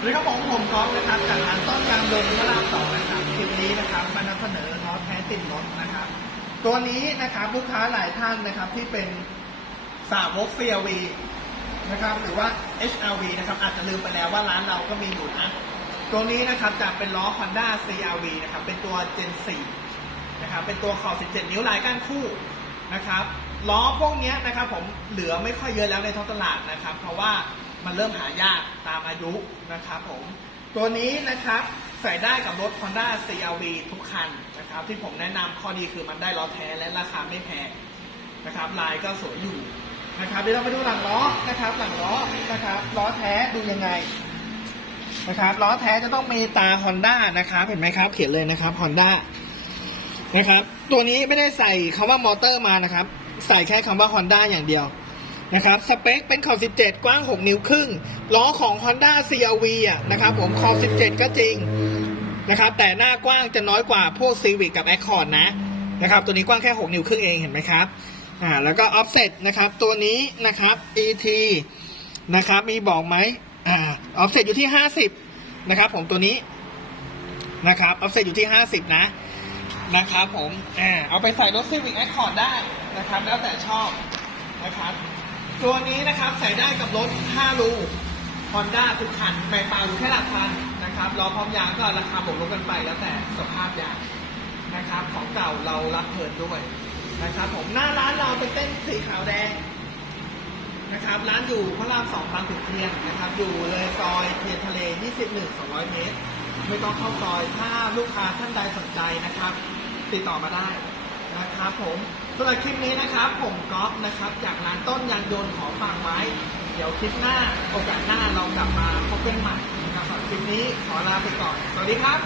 หรือครับผมผมกอล์ฟนะครับจากร้านต้นยางยนต์พระรามสองนะครับคลิปนี้นะครับมานำเสนอล้อแท้ติดรถนะครับ ตัวนี้นะครับลูกค้าหลายท่านนะครับที่เป็นสาวก CRV นะครับหรือว่า HRV นะครับอาจจะลืมไปแล้วว่าร้านเราก็มีอยู่นะตัวนี้นะครับจะเป็นล้อ Honda CRV นะครับเป็นตัว Gen 4นะครับเป็นตัวขอบ 17 นิ้วลายก้านคู่นะครับล้อพวกนี้นะครับผมเหลือไม่ค่อยเยอะแล้วในท้องตลาดนะครับ เพราะว่า มันเริ่มหายากตามอายุนะครับผม ตัวนี้นะครับใส่ได้กับรถ Honda CRV ทุกคันนะครับที่ผมแนะนำข้อดีคือมันได้ล้อแท้และราคาไม่แพงนะครับลายก็สวยอยู่นะครับเดี๋ยวเรามาดูหลังล้อนะครับหลังล้อนะครับล้อแท้ดูยังไงนะครับล้อแท้จะต้องมีตา Honda นะครับเห็นไหมครับ เขียนเลยนะครับ Honda นะครับตัวนี้ไม่ได้ใส่คำว่ามอเตอร์มานะครับ ใส่แค่คำว่า Honda อย่างเดียว นะครับสเปคเป็น ขอบ 17 กว้าง 6 นิ้วครึ่งล้อของ Honda CRV อะนะครับผมขอบ 17 ก็จริงนะครับแต่หน้ากว้างจะน้อยกว่าพวก Civic กับ Accord นะนะครับตัวนี้กว้างแค่ 6 นิ้วครึ่งเองเห็นไหมครับอ่าแล้วก็ offset นะครับตัวนี้นะครับ et นะครับมีบอกไหมอ่า offset อยู่ที่ 50 นะครับผมตัวนี้นะครับ offset อยู่ที่ 50 นะนะครับผมอ่าเอาไปใส่รถ Civic Accord ได้นะครับแล้วแต่ชอบนะครับ ตัวนี้นะครับใส่ได้กับรถ 5 ลู Honda ทุกคันแบ่เปล่าอยู่แค่หลักพันนะครับรอพร้อมยางก็ราคาบวกลบกันไปแล้วแต่สภาพยางนะครับของเก่าเรารับเทิร์นด้วยนะครับผมหน้าร้านเราเป็นเต้นสีขาวแดงนะครับร้านอยู่พระรามสองบางขุนเทียนนะครับอยู่เลยซอยเทียนทะเล 21 200 เมตร ไม่ต้องเข้าซอยถ้าลูกค้าท่านใดสนใจนะครับ ติดต่อมาได้ นะครับผมสำหรับคลิปนี้นะครับ ผมก๊อฟนะครับจากร้านต้นยางยนต์ขอฝากไว้ เดี๋ยวคลิปหน้าโอกาสหน้าเรากลับมาพบกันใหม่นะครับสำหรับคลิปนี้ขอลาไปก่อน สวัสดีครับ